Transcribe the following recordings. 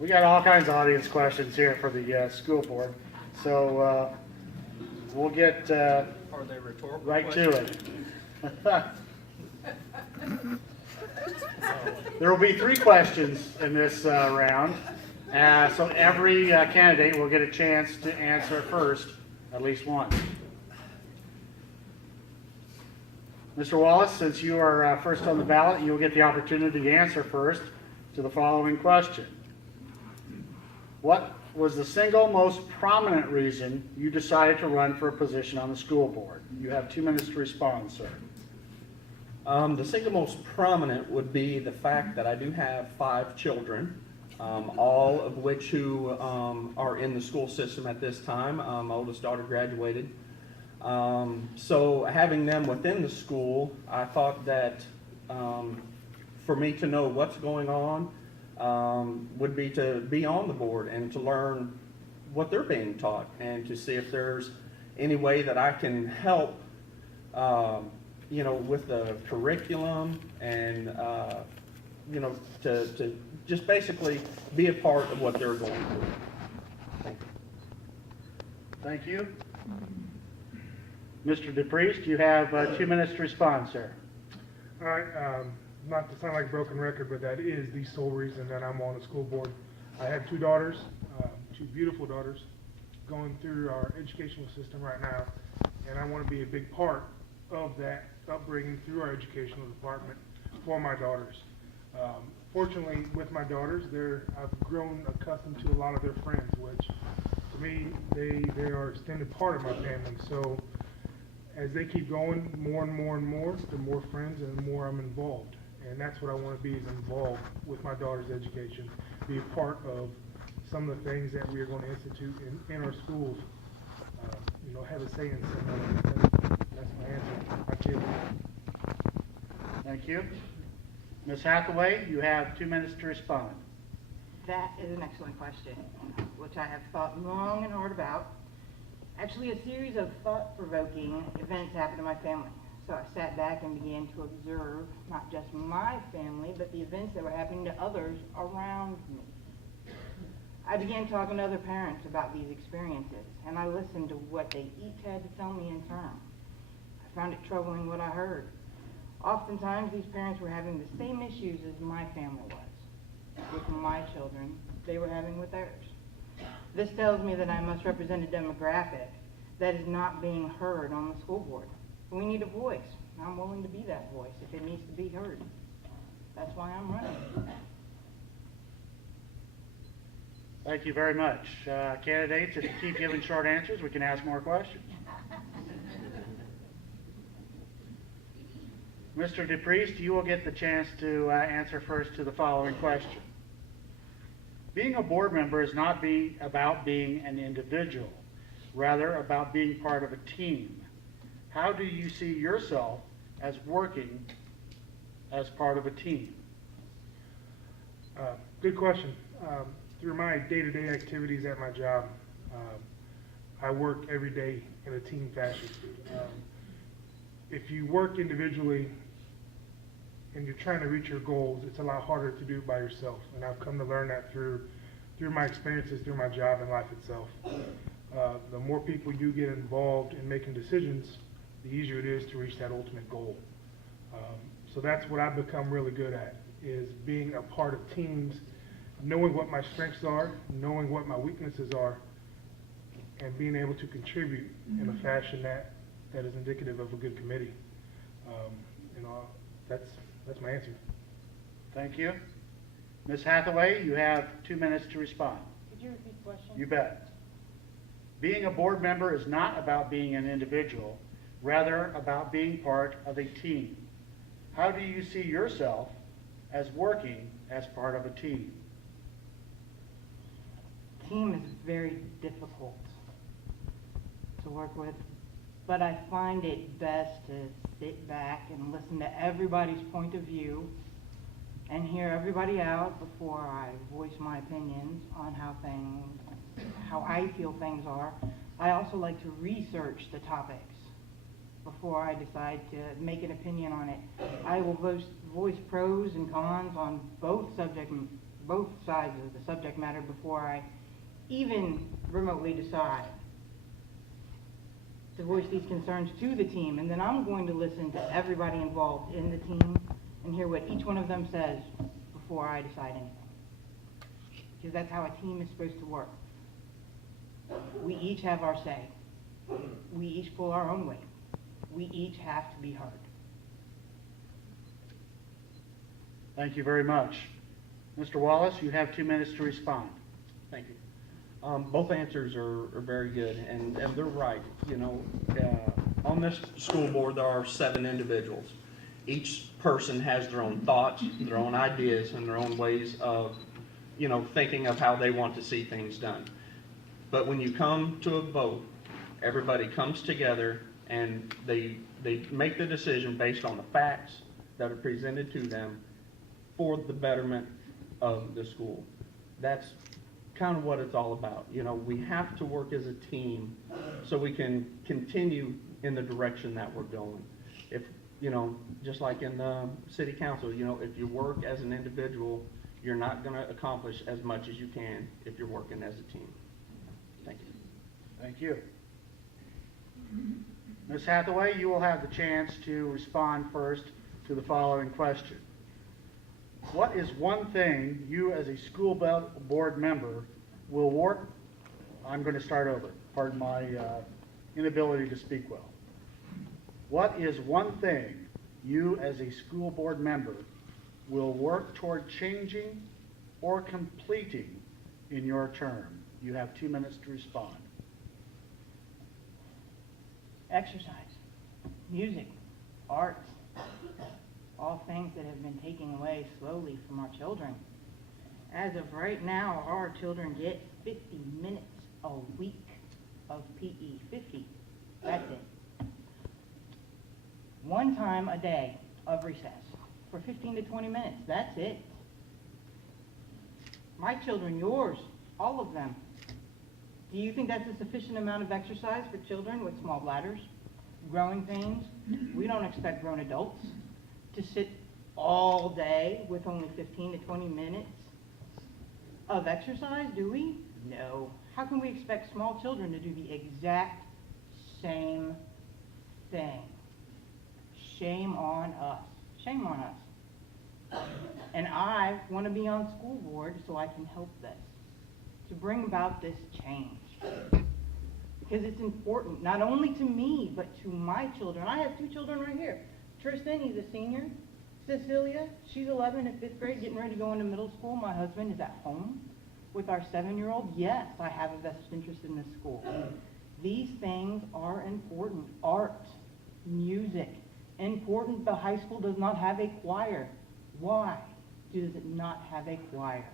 We got all kinds of audience questions here for the school board, so we'll get Are they rhetorical right to questions? it. There will be 3 questions in this round, so every candidate will get a chance to answer first, at least once. Mr. Wallace, since you are first on the ballot, you will get the opportunity to answer first to the following question. What was the single most prominent reason you decided to run for a position on the school board? You have 2 minutes to respond, sir. The single most prominent would be the fact that I do have 5 children, all of which who are in the school system at this time. My oldest daughter graduated. So having them within the school, I thought that for me to know what's going on would be to be on the board and to learn what they're being taught and to see if there's any way that I can help with the curriculum and, to just basically be a part of what they're going through. Thank you. Thank you. Mr. DePriest, you have 2 minutes to respond, sir. All right, not to sound like a broken record, but that is the sole reason that I'm on the school board. I have 2 daughters, 2 beautiful daughters, going through our educational system right now, and I want to be a big part of that upbringing through our educational department for my daughters. Fortunately, with my daughters, I've grown accustomed to a lot of their friends, which to me, they are an extended part of my family. So as they keep going more and more and more, the more friends and the more I'm involved. And that's what I want to be, is involved with my daughter's education, be a part of some of the things that we are going to institute in our schools. Have a say in some of them. That's my answer. My kids. Thank you. Ms. Hathaway, you have 2 minutes to respond. That is an excellent question, which I have thought long and hard about. Actually, a series of thought-provoking events happened in my family. So I sat back and began to observe not just my family, but the events that were happening to others around me. I began talking to other parents about these experiences, and I listened to what they each had to tell me in turn. I found it troubling what I heard. Oftentimes, these parents were having the same issues as my family was with my children they were having with theirs. This tells me that I must represent a demographic that is not being heard on the school board. We need a voice. I'm willing to be that voice if it needs to be heard. That's why I'm running. Thank you very much. Candidates, if you keep giving short answers, we can ask more questions. Mr. DePriest, you will get the chance to answer first to the following question. Being a board member is not about being an individual, rather about being part of a team. How do you see yourself as working as part of a team? Good question. Through my day-to-day activities at my job, I work every day in a team fashion. If you work individually and you're trying to reach your goals, it's a lot harder to do by yourself. And I've come to learn that through my experiences, through my job and life itself. The more people you get involved in making decisions, the easier it is to reach that ultimate goal. So that's what I've become really good at, is being a part of teams, knowing what my strengths are, knowing what my weaknesses are, and being able to contribute in a fashion that is indicative of a good committee. That's my answer. Thank you. Ms. Hathaway, you have 2 minutes to respond. Could you repeat the question? You bet. Being a board member is not about being an individual, rather about being part of a team. How do you see yourself as working as part of a team? Team is very difficult to work with, but I find it best to sit back and listen to everybody's point of view and hear everybody out before I voice my opinions on how I feel things are. I also like to research the topics before I decide to make an opinion on it. I will voice pros and cons on both subject both sides of the subject matter before I even remotely decide to voice these concerns to the team, and then I'm going to listen to everybody involved in the team and hear what each one of them says before I decide anything. Because that's how a team is supposed to work. We each have our say. We each pull our own weight. We each have to be heard. Thank you very much. Mr. Wallace, you have 2 minutes to respond. Thank you. Both answers are very good, and they're right. You know, on this school board, there are 7 individuals. Each person has their own thoughts, their own ideas, and their own ways of, you know, thinking of how they want to see things done. But when you come to a vote, everybody comes together and they make the decision based on the facts that are presented to them for the betterment of the school. That's kind of what it's all about. You know, we have to work as a team so we can continue in the direction that we're going. If, you know, just like in the city council, you know, if you work as an individual, you're not going to accomplish as much as you can if you're working as a team. Thank you. Thank you. Ms. Hathaway, you will have the chance to respond first to the following question. What is one thing you as a school board member will work, I'm going to start over, pardon my inability to speak well. What is one thing you as a school board member will work toward changing or completing in your term? You have 2 minutes to respond. Exercise, music, arts, all things that have been taken away slowly from our children. As of right now, our children get 50 minutes a week of PE. 50. That's it. One time a day of recess for 15 to 20 minutes. That's it. My children, yours, all of them. Do you think that's a sufficient amount of exercise for children with small bladders, growing pains? We don't expect grown adults to sit all day with only 15 to 20 minutes of exercise, do we? No. How can we expect small children to do the exact same thing? Shame on us. Shame on us. And I want to be on school board so I can help this, to bring about this change. Because it's important, not only to me, but to my children. I have 2 children right here. Tristan, he's a senior. Cecilia, she's 11 in 5th grade, getting ready to go into middle school. My husband is at home with our 7-year-old. Yes, I have a vested interest in this school. These things are important. Art, music, important. The high school does not have a choir. Why does it not have a choir?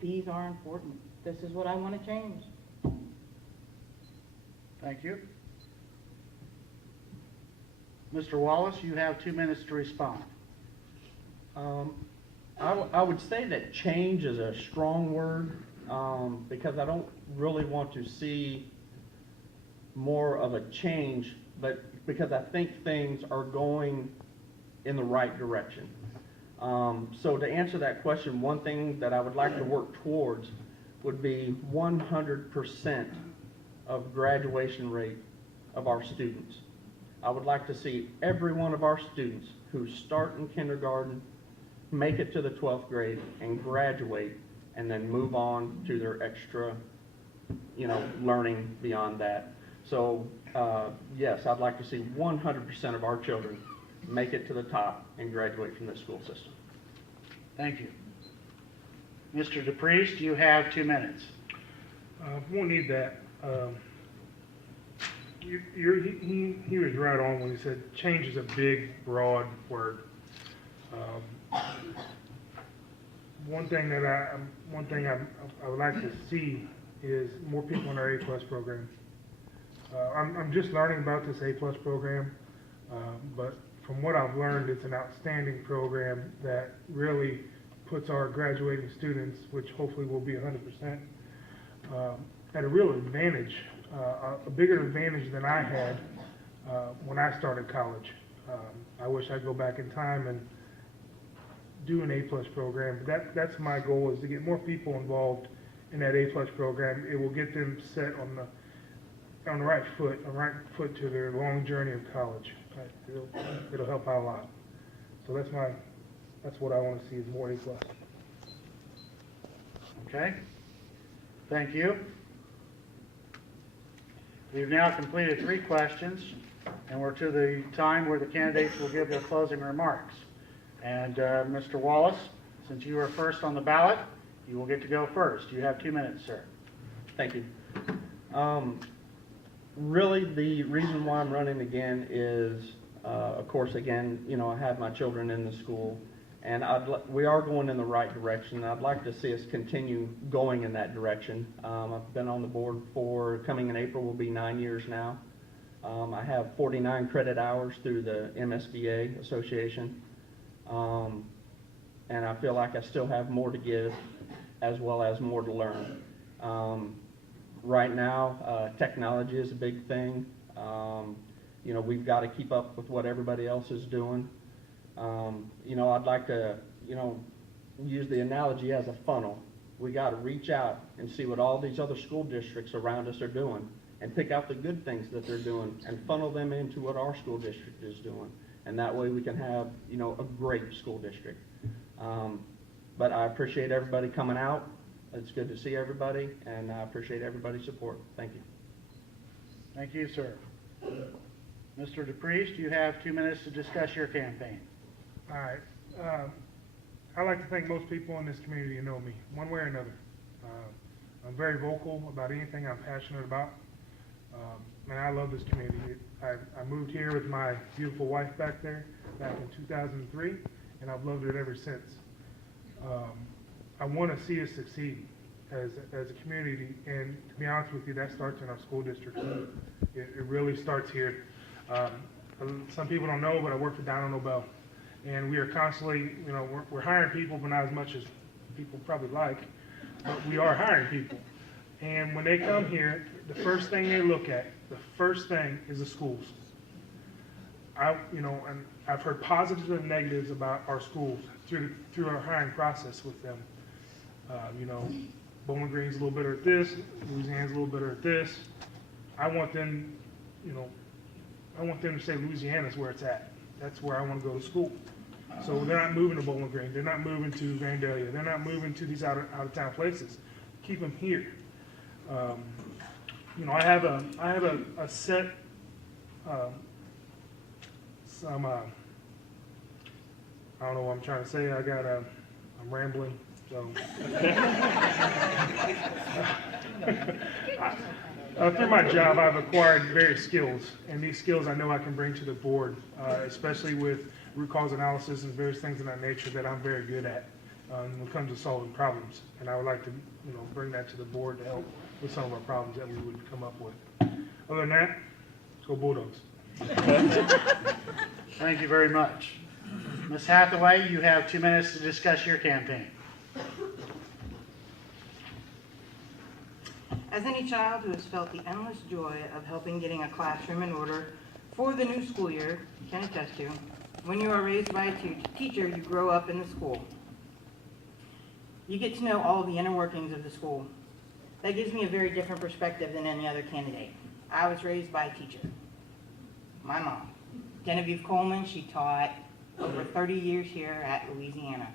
These are important. This is what I want to change. Thank you. Mr. Wallace, you have 2 minutes to respond. I would say that change is a strong word because I don't really want to see more of a change, but because I think things are going in the right direction. So to answer that question, one thing that I would like to work towards would be 100% of graduation rate of our students. I would like to see every one of our students who start in kindergarten make it to the 12th grade and graduate and then move on to their extra, you know, learning beyond that. So yes, I'd like to see 100% of our children make it to the top and graduate from this school system. Thank you. Mr. DePriest, you have 2 minutes. Won't need that. He was right on when he said change is a big, broad word. One thing I would like to see is more people in our A+ program. I'm just learning about this A+ program, but from what I've learned, it's an outstanding program that really puts our graduating students, which hopefully will be 100%, at a real advantage, a bigger advantage than I had when I started college. I wish I'd go back in time and do an A+ program. That's my goal, is to get more people involved in that A+ program. It will get them set on the right foot to their long journey of college. It'll help out a lot. So that's what I want to see, is more A+. Okay? Thank you. We've now completed 3 questions, and we're to the time where the candidates will give their closing remarks. And Mr. Wallace, since you are first on the ballot, you will get to go first. You have 2 minutes, sir. Thank you. Really, the reason why I'm running again is, of course, again, you know, I have my children in the school, and we are going in the right direction. I'd like to see us continue going in that direction. I've been on the board for, coming in April, will be 9 years now. I have 49 credit hours through the MSBA Association, and I feel like I still have more to give, as well as more to learn. Right now, technology is a big thing. You know, we've got to keep up with what everybody else is doing. You know, I'd like to, you know, use the analogy as a funnel. We got to reach out and see what all these other school districts around us are doing, and pick out the good things that they're doing and funnel them into what our school district is doing. And that way we can have, you know, a great school district. But I appreciate everybody coming out. It's good to see everybody, and I appreciate everybody's support. Thank you. Thank you, sir. Mr. DePriest, you have 2 minutes to discuss your campaign. All right. I like to think most people in this community know me, one way or another. I'm very vocal about anything I'm passionate about. And I love this community. I moved here with my beautiful wife back there back in 2003, and I've loved it ever since. I want to see us succeed as a community, and to be honest with you, that starts in our school district. It really starts here. Some people don't know, but I work for Donald Nobel, and we are constantly, you know, we're hiring people, but not as much as people probably like, but we are hiring people. And when they come here, the first thing they look at, the first thing is the schools. You know, and I've heard positives and negatives about our schools through our hiring process with them. You know, Bowling Green's a little better at this, Louisiana's a little better at this. I want them, you know, I want them to say Louisiana's where it's at. That's where I want to go to school. So they're not moving to Bowling Green. They're not moving to Vandalia. They're not moving to these out of town places. Keep them here. You know, I have a set some I don't know what I'm trying to say. I'm rambling. So through my job, I've acquired various skills, and these skills I know I can bring to the board, especially with root cause analysis and various things of that nature that I'm very good at when it comes to solving problems. And I would like to, you know, bring that to the board to help with some of our problems that we would come up with. Other than that, go Bulldogs. Thank you very much. Ms. Hathaway, you have 2 minutes to discuss your campaign. As any child who has felt the endless joy of helping getting a classroom in order for the new school year can attest to, when you are raised by a teacher, you grow up in the school. You get to know all the inner workings of the school. That gives me a very different perspective than any other candidate. I was raised by a teacher. My mom, Genevieve Coleman, she taught over 30 years here at Louisiana.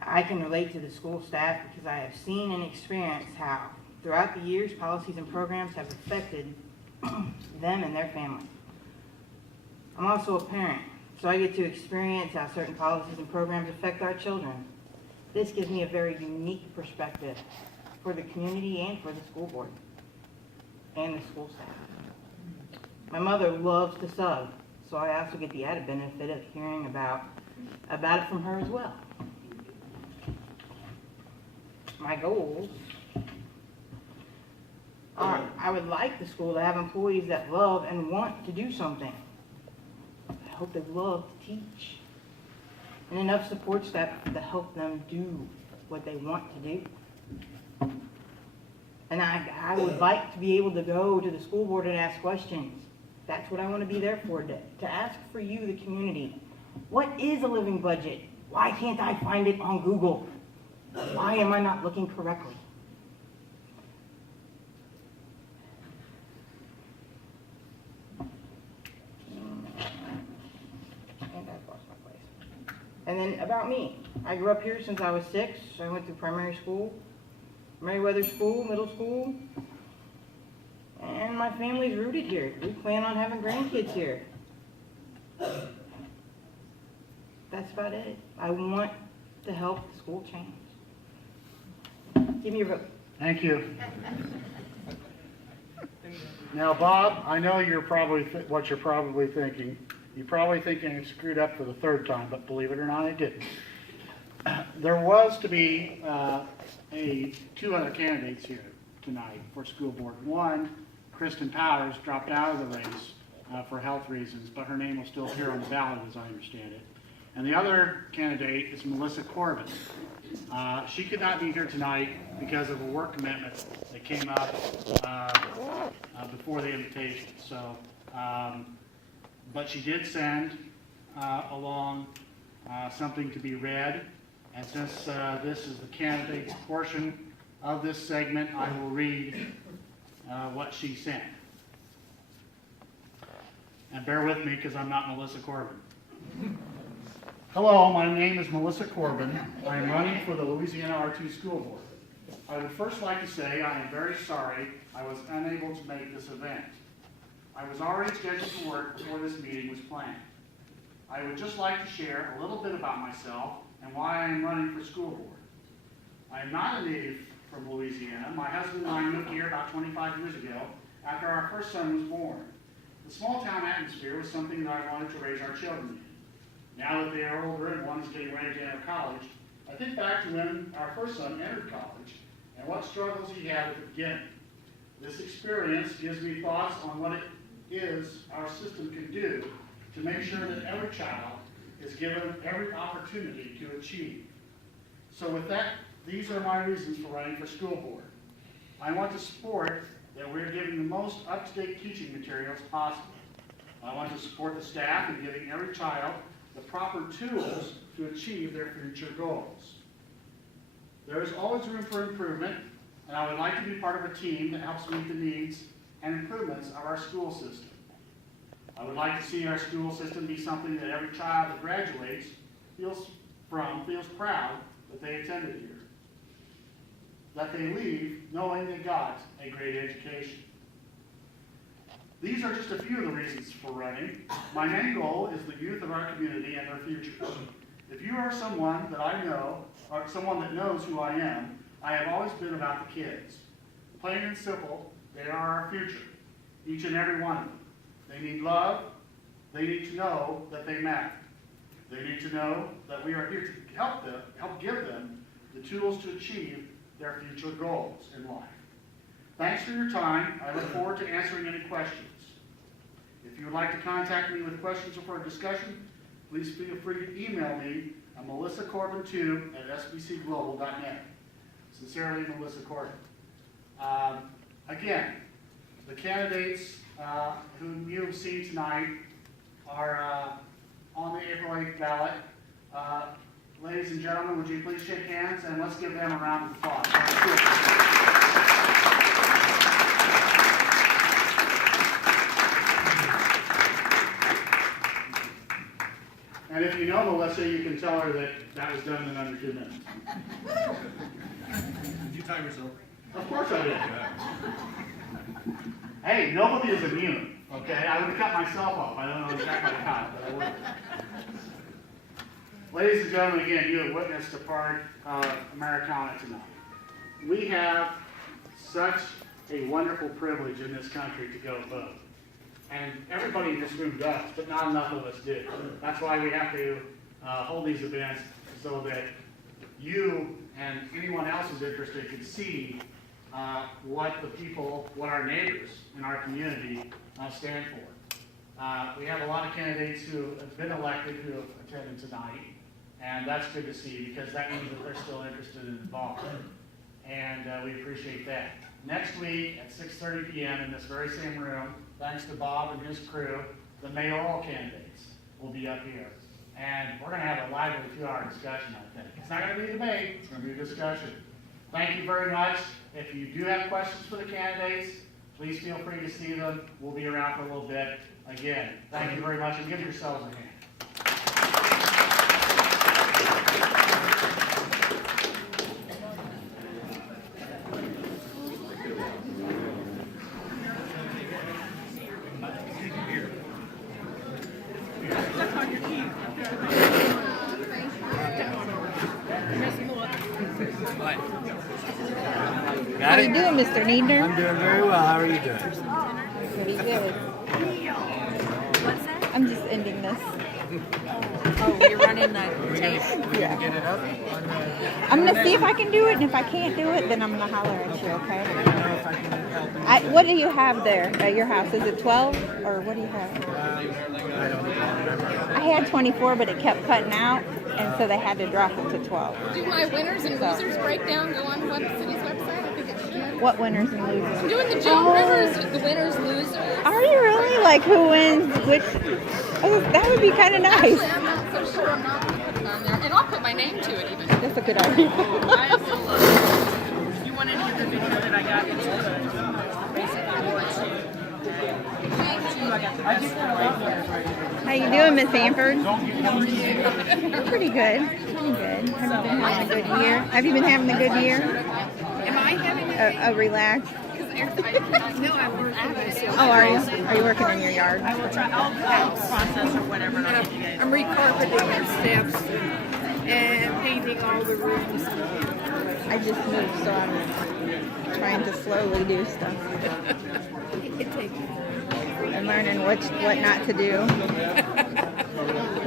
I can relate to the school staff because I have seen and experienced how, throughout the years, policies and programs have affected them and their family. I'm also a parent, so I get to experience how certain policies and programs affect our children. This gives me a very unique perspective for the community and for the school board and the school staff. My mother loves to sub, so I also get the added benefit of hearing about it from her as well. My goals are, I would like the school to have employees that love and want to do something. I hope they love to teach. And enough support staff to help them do what they want to do. And I would like to be able to go to the school board and ask questions. That's what I want to be there for, to ask for you, the community, What is a living budget? Why can't I find it on Google? Why am I not looking correctly? And I've lost my place. And then about me. I grew up here since I was 6. I went through primary school, Meriwether School, middle school, and my family's rooted here. We plan on having grandkids here. That's about it. I want to help the school change. Give me your vote. Thank you. Now, Bob, I know you're probably what you're probably thinking. You're probably thinking it screwed up for the 3rd time, but believe it or not, it didn't. There was to be 2 other candidates here tonight for school board. One, Kristen Powers, dropped out of the race for health reasons, but her name will still appear on the ballot, as I understand it. And the other candidate is Melissa Corbin. She could not be here tonight because of a work commitment that came up before the invitation. So, but she did send along something to be read. And since this is the candidate's portion of this segment, I will read what she sent. And bear with me because I'm not Melissa Corbin. Hello, my name is Melissa Corbin. I am running for the Louisiana R2 School Board. I would first like to say I am very sorry I was unable to make this event. I was already scheduled to work before this meeting was planned. I would just like to share a little bit about myself and why I am running for school board. I am not a native from Louisiana. My husband and I moved here about 25 years ago after our first son was born. The small town atmosphere was something that I wanted to raise our children in. Now that they are older and one is getting ready to enter college, I think back to when our first son entered college and what struggles he had at the beginning. This experience gives me thoughts on what it is our system can do to make sure that every child is given every opportunity to achieve. So with that, these are my reasons for running for school board. I want to support that we're giving the most up-to-date teaching materials possible. I want to support the staff in giving every child the proper tools to achieve their future goals. There is always room for improvement, and I would like to be part of a team that helps meet the needs and improvements of our school system. I would like to see our school system be something that every child that graduates feels proud that they attended here. That they leave knowing they got a great education. These are just a few of the reasons for running. My main goal is the youth of our community and their futures. If you are someone that I know, or someone that knows who I am, I have always been about the kids. Plain and simple, they are our future, each and every one of them. They need love. They need to know that they matter. They need to know that we are here to help give them the tools to achieve their future goals in life. Thanks for your time. I look forward to answering any questions. If you would like to contact me with questions or for a discussion, please feel free to email me at melissacorbin2@sbcglobal.net. Sincerely, Melissa Corbin. Again, the candidates whom you have seen tonight are on the April 8th ballot. Ladies and gentlemen, would you please shake hands and let's give them a round of applause. And if you know Melissa, you can tell her that that was done in under 2 minutes. Did you time yourself? Of course I did. Hey, nobody is immune, okay? I would have cut myself off. I don't know exactly how, but I would. Ladies and gentlemen, again, you have witnessed a part of Americana tonight. We have such a wonderful privilege in this country to go vote. And everybody in this room does, but not enough of us do. That's why we have to hold these events so that you and anyone else who's interested can see what our neighbors in our community stand for. We have a lot of candidates who have been elected who have attended tonight, and that's good to see because that means that they're still interested and involved. And we appreciate that. Next week at 6:30 p.m. in this very same room, thanks to Bob and his crew, the mayoral candidates will be up here. and we're going to have a lively 2-hour discussion, I think. It's not going to be a debate, it's going to be a discussion. Thank you very much. If you do have questions for the candidates, please feel free to see them. We'll be around for a little bit. Again, thank you very much, and give yourselves a hand. How you doing, Mr. Niedner? I'm doing very well. How are you doing? Pretty good. I'm just ending this. Oh, you're running the tape. Yeah. Get it up? I'm gonna see if I can do it, and if I can't do it, then I'm gonna holler at you, okay? I don't know if I can help you. What do you have there at your house? Is it 12, or what do you have? I don't remember. I had 24, but it kept cutting out, and so they had to drop it to 12. Do my winners and losers breakdown go on the city's website? I think it should. What winners and losers? I'm doing the Joe Rivers, the winners, losers. Are you really? Like who wins which? Oh, that would be kind of nice. Actually, I'm not so sure. I'm not going to put it on there. And I'll put my name to it even. That's a good idea. I also love, you wanted to get the video that I got into the basic award How you doing, Miss Sanford? Pretty good. Pretty good. Have you been having a good year? Have you been having a good year? Am I having A relaxed? No, I'm working. Oh, are you? Are you working in your yard? I will try, I'll process or whatever, and I'll get you guys. I'm recarpeting the steps and painting all the rooms. I just moved, so I'm trying to slowly do stuff. It takes I'm learning what not to do.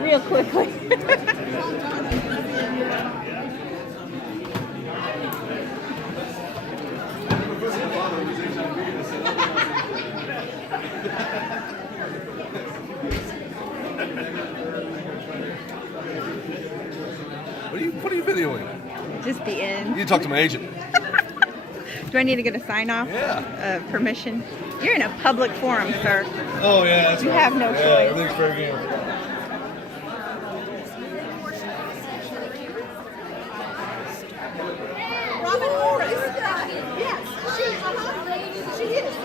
Real quickly. What are you videoing? Just the You end. need to talk to my agent. Do I need to get a sign off? Yeah. Permission? You're in a public forum, sir. Oh yeah, that's You right. have no Yeah, choice. everything's fair game. Robin Morris. Yes, she is.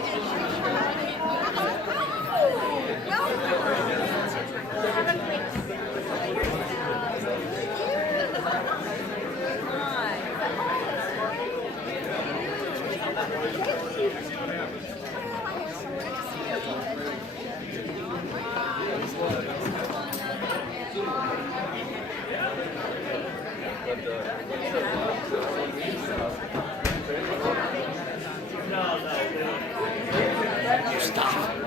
Stop.